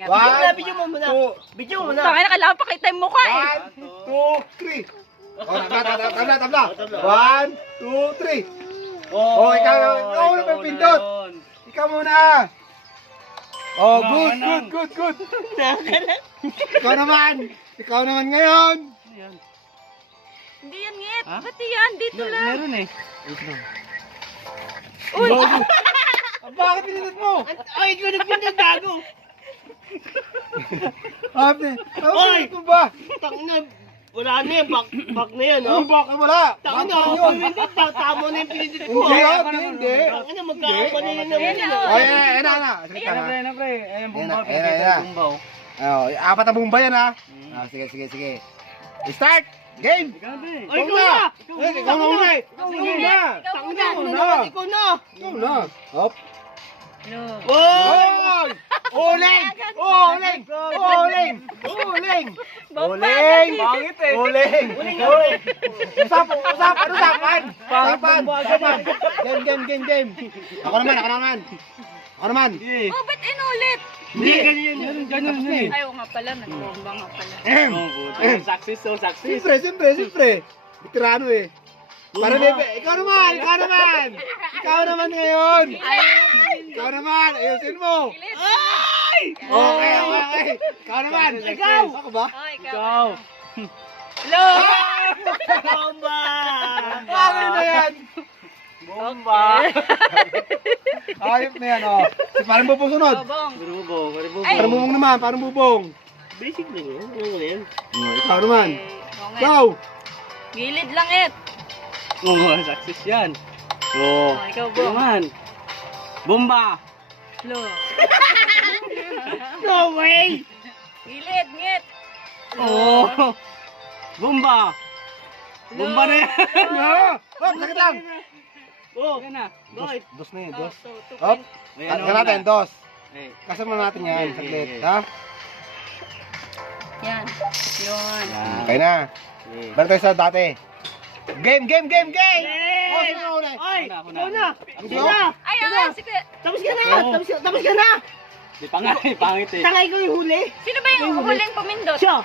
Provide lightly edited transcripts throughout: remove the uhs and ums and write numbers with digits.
Video mo muna. Video mo muna. Tangina, kailangan pakita yung mukha eh. 1, 2, 3. Oh, tabla. 1, 2, 3. Oh, ikaw na pindot. Ikaw muna. Oh, good. Ikaw naman ngayon. Hindi yan, Ngit. Ba't yan? Dito lang. Meron eh. Uy! Bakit pinindot mo? Ay, ikaw nagpindot, gago. Oy! Ito ba? Tangina, wala na yan. Back na yan, Ano oh. bakit wala? Tangina, Bakit ako yun? pindot. Tama na yung pinindot ko. Hindi. Tangina, magkakapanin na naman yun. Oh, yan na. Sige, tama. Pre. Ayan, bumbaw. Ayan. Bumbaw. Oh, apat na bomba yan ha. Sige. Start! Game! Ikaw, pre. Ay, ikaw na! Ikaw na una eh! Tangina, ikaw na! Ikaw na! Hop! No. Oy! Uling! Pangit eh. Uling! Usap! Ano usapan? Usapan! Game! Ako naman! Oh, ba't inulit? Hindi, ganyan. Ganun eh. Ayaw nga pala, nagbomba nga pala. Success. Siyempre. Veterano eh. Para bebe, ikaw naman ngayon. Ikaw naman, ayusin mo. Ay! Okay. Ikaw naman. Ikaw. Ako ba? Oh, Ikaw. Hello! Bomba! Bakit na yan? Bomba. Ayop na yan, oh. Si parang bubong sunod. Bobong. Bubong. Parang bubong naman, parang bubong. Basic lang yun. Ano mo na yan? Ikaw naman. Okay. Ikaw. Gilid lang, Ngit. Oo, success yan. Oo. Oh, ikaw, Ikaw Bong. naman. Bomba. Hello. No way! Gilid, Ngit. Oo. Bomba. Bomba na yan. Hop, sakit lang. Oh, Yan na. bakit? Dos na yun, Oh, dos. so, Hop. Ayan, Kasama natin, dos. Eh. Kasama natin yan, saglit. Ha? Yan. Yun. Okay na. Eh. Balik tayo sa dati. Game! Yay! Oh, sino una? Ay, Ako ikaw na. na! Ikaw na! Ay, sige. Tapos ka na! Oo. Tapos ka na! Di pangit eh. Tangay ko yung huli! Sino ba yung huling pumindot? Siya!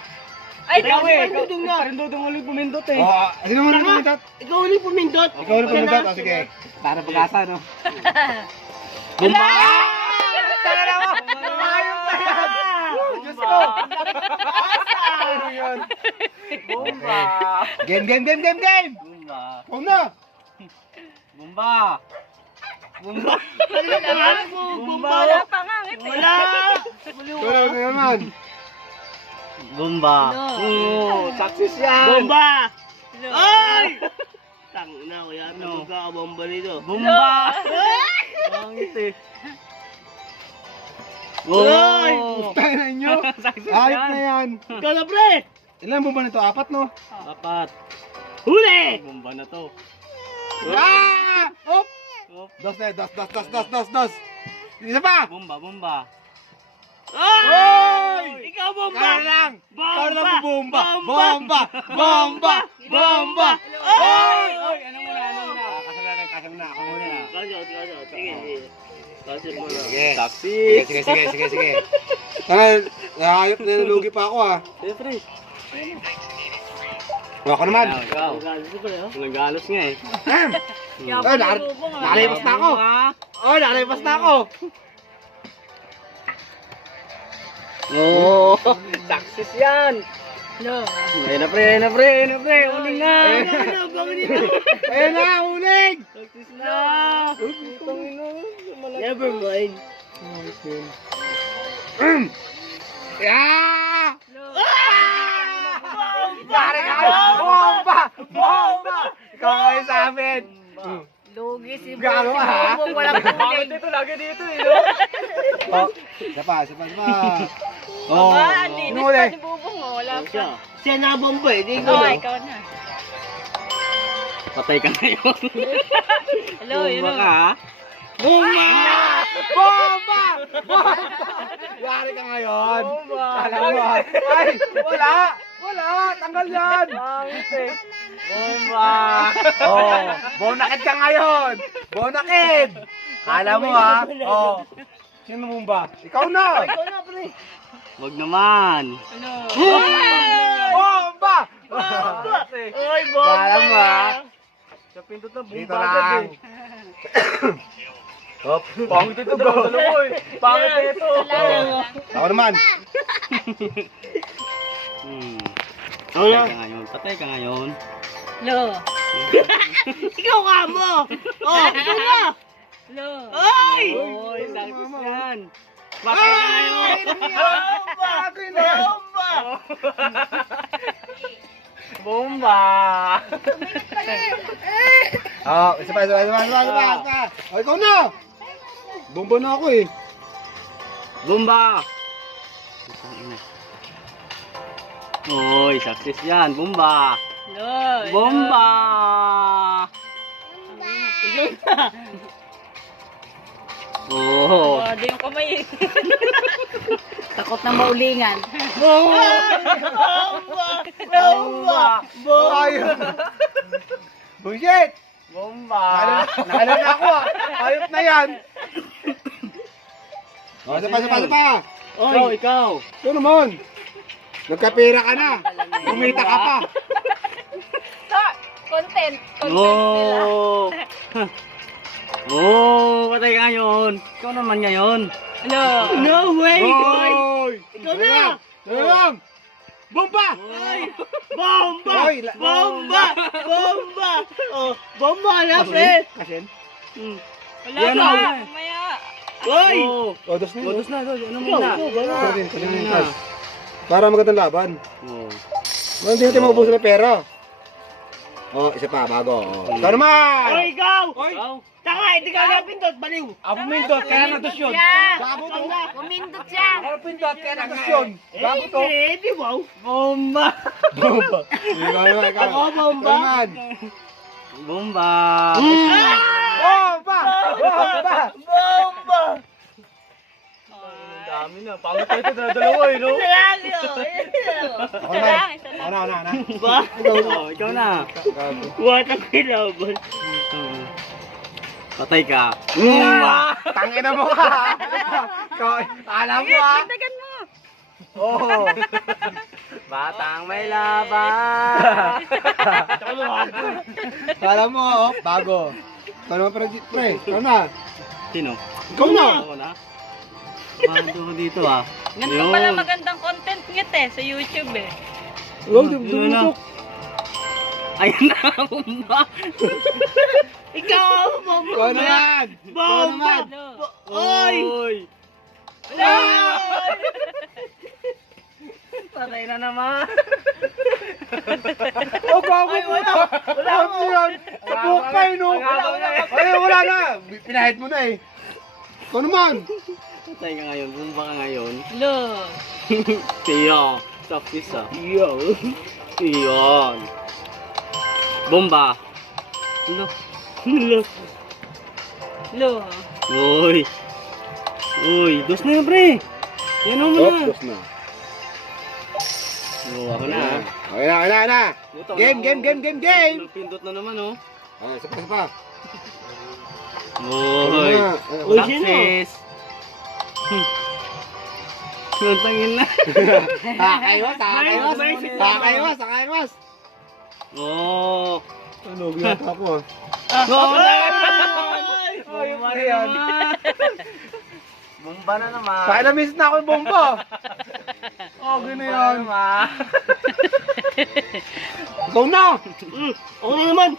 Ay, Ikaw Kasi eh. parindudong na. Parindudong ulit pumindot eh. Oh, sino muna Tama. pumuntat? Ikaw ulit pumindot! Ikaw ulit pumuntat? Oh, sige. Para pag-asa, no? Bomba! Tara mo! Ayop na yan! Diyos ko! Ano yun? Bomba! Game! Bomba! Ikaw na! Bomba! Bomba! Ano pangalan mo? Bomba! wala pa nga, Ngit. eh. Wala! Ikaw na naman. Bomba! No. Oo, success yan! Bomba! Hello. Ay! Tang na, kaya No. magkakabomba nito. Bomba! Pangit eh. Ay! Tayo na inyo. Success Ayop na yan! yan. Ikaw na, pre! Ilan bomba nito? Apat, no? Apat. Huli! Bomba na to. Ah! Hop! Oh, Dos na, dos. Isa pa! bomba! Ay! Ikaw bomba! Kaya lang! Ikaw na Bomba! Bomba! Ay! Oy, ano muna? Kasalanan, ako muna. Sige. Kasi mo na. Sige. Success! Sige. Ayop na nalugi pa ako ah. Siyempre. Ako naman. Ikaw. Kasi pa rin, Nag-aalos nga eh. Ay, nakalipas na ako. Oh, nakalipas na ako. Oo, success yan. Hello. Ayun na pre. Uling na. Ayun na, uling! Success na. Never mind. Yeah! Hello. Yari ka kayo! Bomba! Ikaw kayo sa amin. Lugi si Galo ka, ha? Bobong, walang huling. Ito lagi dito eh. Oh, isa pa. Oh. Ba, linis Hinuli. pa si Bobong, oh. Wala Siya. pa. Siya na bomba eh. Di ko. Oh, ikaw na. Patay ka ngayon. Hello, yun Bomba ka o. ha? Bomba! Yari ka ngayon. Bomba. Kala mo ah. Ay, wala. Tanggal yan. Pangit eh. Bomba. Oh, bonakid ka ngayon. Bonakid. Kala mo ah. Oh. Sino bomba? Ikaw na. Ikaw na, pre. Wag naman. Ano? Bomba! Oy, bomba! Alam mo, ah. Sa pindot na Dito bumba lang. agad eh. Hop. Pangit ito, dalawa eh. Pangit ito. Ako naman. Ano na? Patay ka ngayon. Patay ka ngayon. Lo. Ikaw ka mo! Oh, ikaw na! Lo. Oy! Oy, sakit yan. Patay ka ngayon. Bomba! Bomba! Bomba. Oh, isa pa. Oh, ikaw na. Bomba na ako eh. Bomba. Oy, success yan. Bomba. Lo. Bomba. Oh. Di yung kamay. Takot na maulingan. Bomba! Bomba! Ayun. Bullshit. Bomba. Naalala na ako ah. Ayop na yan. Oh, isa pa. Ikaw, ikaw. Ito naman. Nagkapera ka na. Kumita ka pa. Content. Content nila. Oh. Oh, patay ka ngayon. Ikaw naman ngayon. Lo. No way! Hoy! Ikaw na! Lang! Bomba! Bomba! Hoy, Bomba! Bomba! Oh, bomba na, pre! Kasin? Wala Yan pa. na. Mamaya. Hoy! Oh. Oh, dos na yun. Dos na, dos. Ano Ikaw, muna? ikaw, wala. Kasin yung tas. Para magandang laban. Oh. Hindi natin maubos na pera. Oh, isa pa, bago. Oh. Ikaw naman! Hoy, ikaw! Ikaw? Taka, hindi ka napindot, baliw! Ako pindot, kaya nagdos yun. Gago to. Umindot siya. Ako pindot, kaya nagdos yun. Gago to. Hindi, wow! Bomba. Bomba. Ikaw naman, ikaw. Ako, bomba. Ikaw naman. Bomba. Bomba! Bomba! Bomba! Ang dami na. Pangit ito na dalawa eh, no? Lagi, oh! Ako Isa naman. lang, isa lang. Ano. Ba? Oh, ikaw na. Gago. What ang kilaban? Patay ka. Tangina mo ka. Ikaw, alam mo ah. Dagan mo. Oh. Batang may laban. Alam mo, oh, bago. Ikaw naman pero pre, ikaw na. Sino? Ikaw na. Ako na? Mando ko dito ah. Ganito pala magandang content ngit eh sa YouTube eh. Oh, Yun na. Ayun na, bomba. Ikaw, bomba! Ikaw naman. Ikaw naman. Lo. Oy! Oy. Patay na naman. Oh, gago mo na. Wala mo yan. Sa buhok pa eh, no? Ay, wala na. Pinahid mo na eh. Ikaw naman. Patay ka ngayon. Bomba ka ngayon. Lo. Tiyo. Success ah. Yo! Iyon. Bomba. Lo. Lo! Lo. Uy. Uy. Dos na yun, pre. Yan mo na. Dos na. Oh, ako na. Okay na. Puta, Game. Pindot na naman, oh. Ay, isa pa. Uy. Uy, sino? Success. Tangin na. Sakayos. Oh. Ano, ginata ako ah. Bomba na naman. Bomba na naman. Kaya na-miss na ako yung bomba. Okay na yan. Ikaw na. Ako na naman!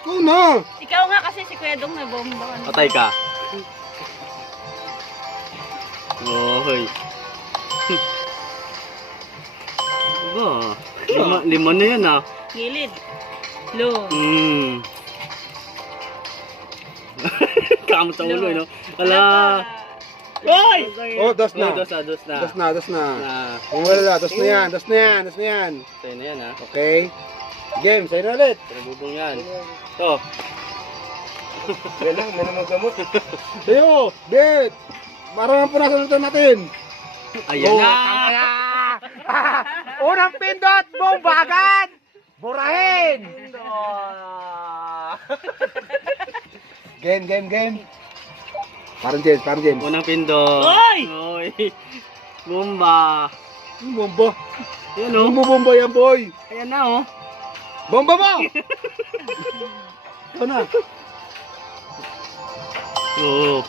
Ikaw na. Ikaw nga kasi si Kuya Dong na bomba. Patay ka. Oy. Ba? Lima na yan ah. Gilid. Lo. Kamot sa ulo eh, no? Ala. Hoy! Oh, dos na. Dos na. Dos na. Wala, dos na yan. Sa'yo na yan ah. Okay. Game, sa'yo na ulit. Pinabubong yan. Ito. Yan lang, may naman gamot. Sa'yo, bet. Para mapunasan ito natin. Ayan na. Unang pindot, bomba agad. Burahin. Game. Parang James. Unang pindot. Oy! Oy. Bomba. Yung bomba. Ayan Yung oh. bomba yan, boy. Ayan na oh. Bomba mo! Ito na. Oo.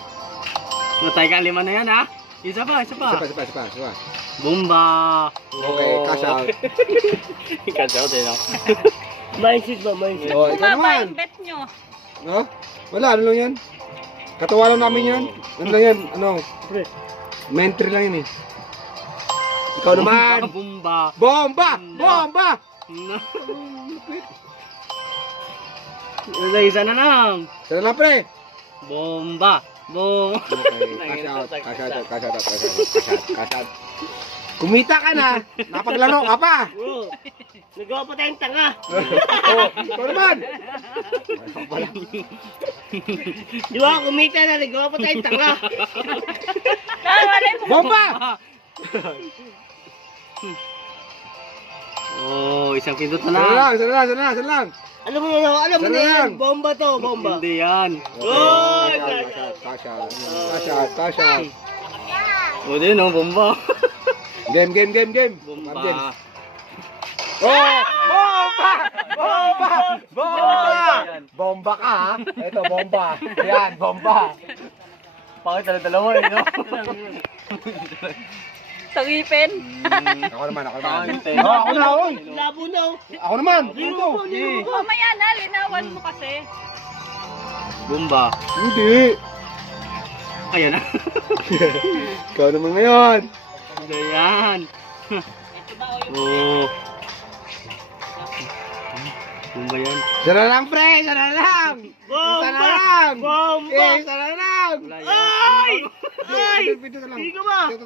Matay ka 5 na yan ha. Isa pa. Isa pa. Bomba. Okay, cash out. Cash out eh no. Mindset ba, mindset? Oh, ikaw Bumaba naman. yung bet nyo. No? Wala, ano lang yan? Katawa lang namin yan. Ano lang yan? Ano? Pre. Mentry lang yan eh. Ikaw naman! Bomba. Bomba! Bomba! Wala, isa na lang. Sana lang, pre! Bomba. Okay, cash out. Kumita ka na, napaglaro ka pa. Oo. Nagawa pa tayong tanga. Oh, ikaw naman. Di ba, kumita na, nagawa pa tayong tanga. Wala yung Bomba! Oh, isang pindot na Sana lang. lang. Alam mo na yan, bomba to, bomba. Hindi yan. Oy, Cash out. O din oh, bomba. Game. Bomba. Margins. Oh! Bomba! Bomba ka ha? Ito, bomba. Yan, bomba. Bakit dalawa eh no? sagipin. Ako naman. Pangit eh. Oh, ako na, oy. Labo na, oh. Ako naman. Lino mo, lino mo. Mamaya na, linawan mo kasi. Bomba. Hindi. Ayan na. Ikaw naman ngayon. Ayan. Ito ba o yung Oh. Bomba yan. Sana lang, pre. Sana lang. Bomba! Sana lang. Bomba! Sana lang. Wala yan. Ay! Ay! Pito na lang. Hindi ka ba? Ito.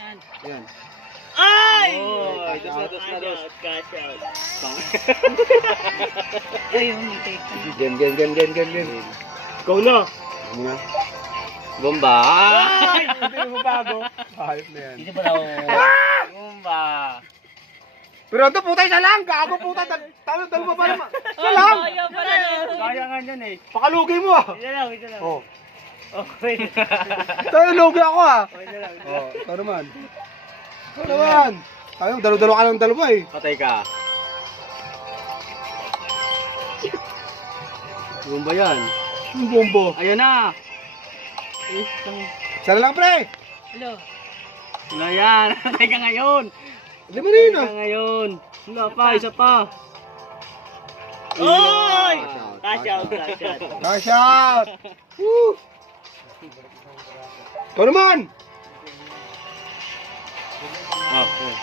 yan. Yan. Ay! Oh, dos na. Cash out. Ayun, may take. Game. Ikaw na. Ano nga? Bomba. Ay! Hindi mo bago. Hayop na yan. Hindi pa na Bomba. Pero ito, puta, isa lang. Gago, puta. Talo pa naman. Isa lang. Ayaw pala nito. Kaya nga yan eh. Pakalugi mo ah. Isa lang, isa lang. Oh. Okay. Tayo, lugi ako ah. Okay na lang. Oh, ito naman. Tayo, dalo-dalo ka ng dalawa eh. Patay ka. Bomba yan. Yung bombo. Ayun na. Sana lang, pre. Hello. Wala yan. Patay ka ngayon. Lima na yun Patay ah. ka ngayon. Wala pa, isa pa. Oy! Cash out. Cash out. Cash out. Woo. Ito naman. Oh, okay.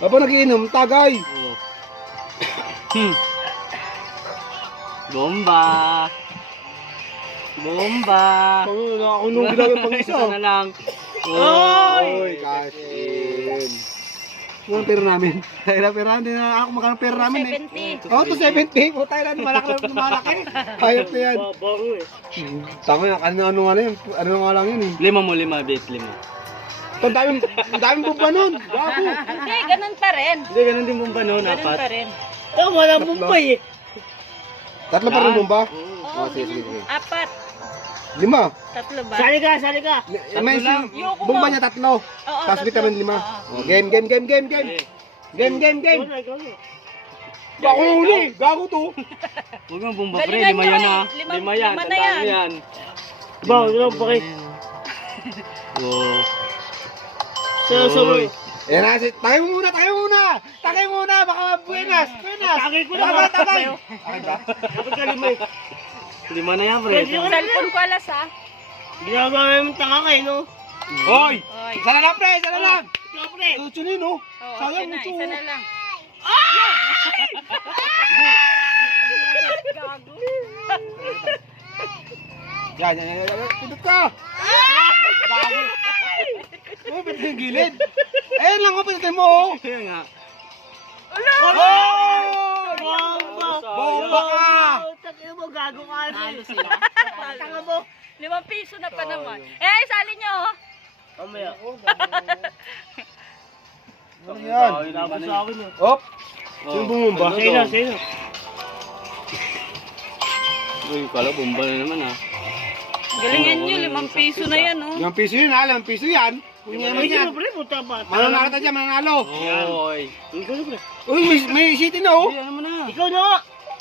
Habang nagiinom, tagay. Oh. Bomba. Bomba. Nakakunog lang pang isa. Isa na lang. Oy, cash in. Yung pera namin. Tayo pera namin. Ako magkano pera namin eh. 70. Oh, to 70. O tayo lang, malaki. Hayop na yan. Bago eh. Tama yan, ano nga lang yun. Ano nga lang yun eh. 5 base 5. Ang daming bumba nun. Gago. Hindi, ganun pa rin. Hindi, ganun din bomba no, Ganun pa apat. rin. Oh, wala Mumbai eh. Tatlo pa rin bumba? Oo, sige. apat. 5. Tatlo ba? Sali ka, sali ka. May lang. bumba niya 3. Oo, Tapos tatlo. vitamin 5. Oo. Oh, game. Game. Ikaw na, ikaw na. Gago huli. Gago to. Huwag mo bomba pre, Galingan 5 nyo yan eh. ha. Lima 5 yan, na tandaan yan. mo yan. Ba, wala pa kayo. Oh. Susunod. Ayan na, tayo muna. Baka buenas. Tagay ko na. Tagay. Dapat ka lima eh. 5 na yan pre. Yung cellphone ko alas ha. Ginagawa mo yung tanga kayo, no? Hoy! Oy. Isa na lang, pre. Isa na lang. Ikaw, pre. Tutsunin, no? Oo, Sayang isa na, ito. isa na lang. Gago. Yan. Pindot ka. Gago. Oh, pindot yung gilid. Ayan lang, pindutin mo, oh. Kaya nga. Oh! Bomba! Bomba ka! Tangina mo, gago ka. Ano sila? Tanga mo. 5 piso na pa naman. Eh, sali nyo. oh. Mamaya. Ano yan? Tapos sa akin yun. Op! Sino bumumba? Sa'yo na. Uy, kala bomba na naman ha. Galingan nyo, 5 piso na yan, oh. 5 piso yun, ha? 5 piso yan. Kunyaman Ay, yan. sino, pre, puta ba? Mananalo tayo dyan, mananalo. Oy. Ikaw na, pre. Uy, may city na oh. Ay, ano mo na. Ikaw na nga.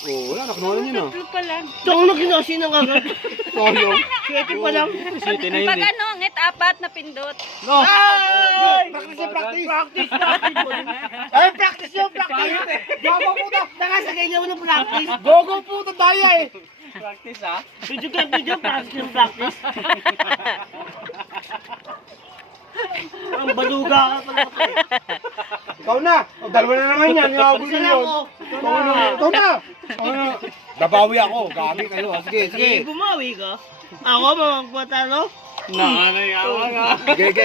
Oh, wala, nakunuha yun ah. Tatlo pa lang. Ito ang naginasi ng agad. Sayang. Siyete pa lang. City na yun Pag eh. ano, ngit apat na pindot. No. Ay! Practice yan, practice. Practice, practice. Ay, practice yun, practice. Gago puta. Nakasagay niya mo ng practice. Gogo puta daya eh. Practice ha. Video ka, video, practice ng practice. Ang baluga ka pala. Ikaw na. O, dalawa na naman yan. Yung Isa lang yun. ako. Ikaw na. Ikaw na. Babawi ako. Gabi kayo. Sige, sige. Sige, bumawi ka. Ako, mamagpatalo. Nakanayawa nga.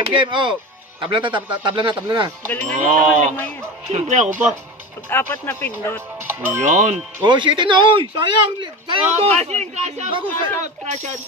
Game. Oh. Tabla na. Galingan Oh. niya naman lima yan. Siyempre ako pa. Pag apat na pindot. Yun. Oh, shit na. Oy, sayang. Sayang to. Cash out, cash out.